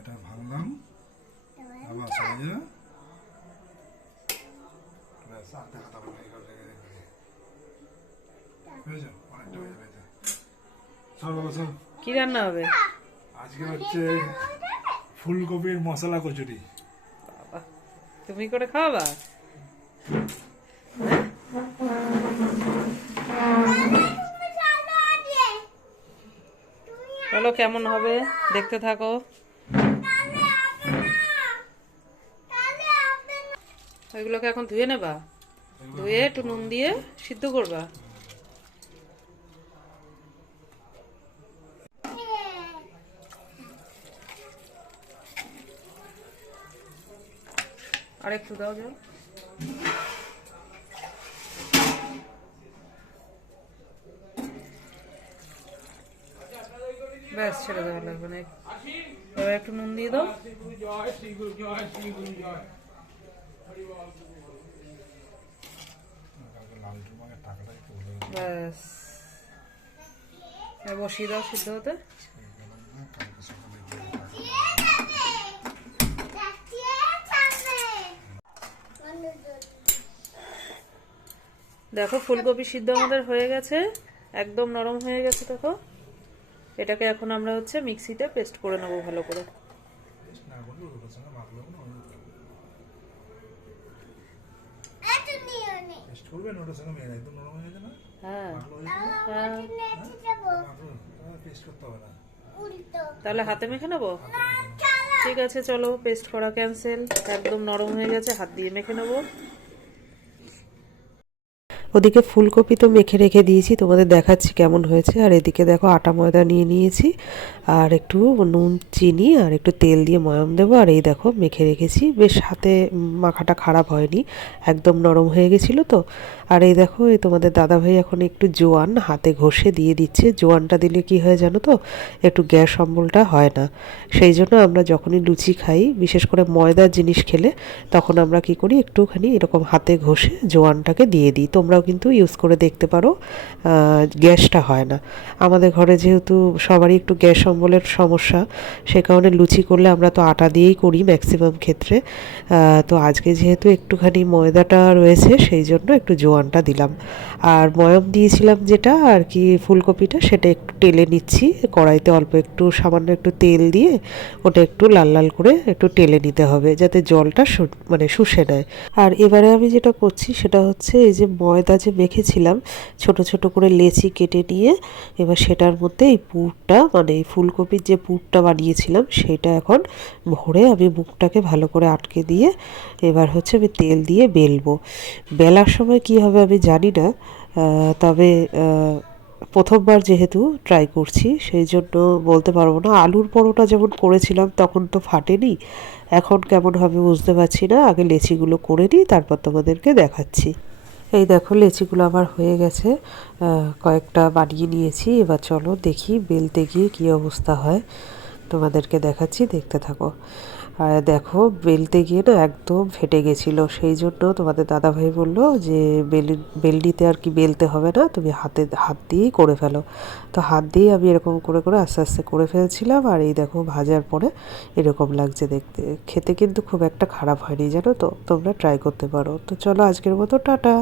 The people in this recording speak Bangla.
এটা ভাঙলাম, আবার সাইজে ব্যাস আর দেখাতে হবে না। অনেকটা হয়ে যাবে। চল কি রান্না হবে আজকে? হচ্ছে ফুলকপির মশলা কচুরি। বাবা, তুমি করে খাওয়াবা? চলো, কেমন হবে দেখতে থাকো। ওইগুলোকে এখন ধুয়ে নেবা, ধুয়ে একটু নুন দিয়ে সিদ্ধ করবা। আর একটু দাও জল। ব্যাস, ছেড়ে দেওয়া লাগবে না। এবার একটু নুন দিয়ে দাও। ব্যাস, বসিয়ে দাও সিদ্ধ হতে। দেখো, ফুলকপি সিদ্ধ আমাদের হয়ে গেছে, একদম নরম হয়ে গেছে। দেখো, এটাকে এখন আমরা হচ্ছে মিক্সিতে পেস্ট করে নেবো ভালো করে। তাহলে হাতে মেখে নেবো। ঠিক আছে, চলো, পেস্ট করা ক্যান্সেল। একদম নরম হয়ে গেছে, হাত দিয়ে মেখে নেবো। ওদিকে ফুলকপি তো মেখে রেখে দিয়েছি, তোমাদের দেখাচ্ছি কেমন হয়েছে। আর এদিকে দেখো আটা ময়দা নিয়ে নিয়েছি, আর একটু নুন চিনি আর একটু তেল দিয়ে ময়াম দেবো। আর এই দেখো মেখে রেখেছি, বেশ হাতে মাখাটা খারাপ হয়নি, একদম নরম হয়ে গেছিলো তো। আর এই দেখো, এই তোমাদের দাদাভাই এখন একটু জোয়ান হাতে ঘষে দিয়ে দিচ্ছে। জোয়ানটা দিলে কি হয় জানো তো, একটু গ্যাস অম্বলটা হয় না। সেই জন্য আমরা যখনই লুচি খাই, বিশেষ করে ময়দার জিনিস খেলে, তখন আমরা কি করি, একটুখানি এরকম হাতে ঘষে জোয়ানটাকে দিয়ে দিই। তোমরাও কিন্তু ইউজ করে দেখতে পারো, গ্যাসটা হয় না। আমাদের ঘরে যেহেতু সবারই একটু গ্যাস অম্বলের সমস্যা, সে কারণে লুচি করলে আমরা তো আটা দিয়েই করি ম্যাক্সিমাম ক্ষেত্রে। তো আজকে যেহেতু একটুখানি ময়দাটা রয়েছে, সেই জন্য একটু জোয়ানটা দিলাম। আর ময়াম দিয়েছিলাম যেটা আর কি, ফুলকপিটা সেটা একটু টেলে নিচ্ছি কড়াইতে। অল্প একটু সামান্য একটু তেল দিয়ে ওটা একটু লাল লাল করে একটু টেলে নিতে হবে, যাতে জলটা মানে শুষে নেয়। আর এবারে আমি যেটা করছি সেটা হচ্ছে, এই যে ময়দা যে মেখেছিলাম, ছোট ছোট করে লেচি কেটে নিয়ে এবার সেটার মধ্যে এই পুরটা, মানে এই ফুলকপির যে পুরটা বানিয়েছিলাম, সেটা এখন ভরে আমি মুখটাকে ভালো করে আটকে দিয়ে এবার হচ্ছে আমি তেল দিয়ে বেলবো। বেলার সময় কি হবে আমি জানি না, তবে প্রথমবার যেহেতু ট্রাই করছি, সেই জন্য বলতে পারবো না। আলুর পরোটা যেমন করেছিলাম তখন তো ফাটেনি, এখন কেমন হবে বুঝতে পারছি না। আগে লেচিগুলো করে নিই, তারপর তোমাদেরকে দেখাচ্ছি। এই দেখো, লেচিগুলো আমার হয়ে গেছে, কয়েকটা বানিয়ে নিয়েছি। এবার চলো দেখি বেলতে গিয়ে কী অবস্থা হয়, তোমাদেরকে দেখাচ্ছি, দেখতে থাকো। আর দেখো, বেলতে গিয়ে না একদম ফেটে গেছিলো। সেই জন্য তোমাদের দাদাভাই বললো যে বেলনিতে আর কি বেলতে হবে না, তুমি হাত দিয়েই করে ফেলো। তো হাত দিয়ে আমি এরকম করে করে আস্তে আস্তে করে ফেলছিলাম। আর এই দেখো, ভাজার পরে এরকম লাগছে দেখতে। খেতে কিন্তু খুব একটা খারাপ হয়নি, জানো তো। তোমরা ট্রাই করতে পারো। তো চলো, আজকের মতো টাটা।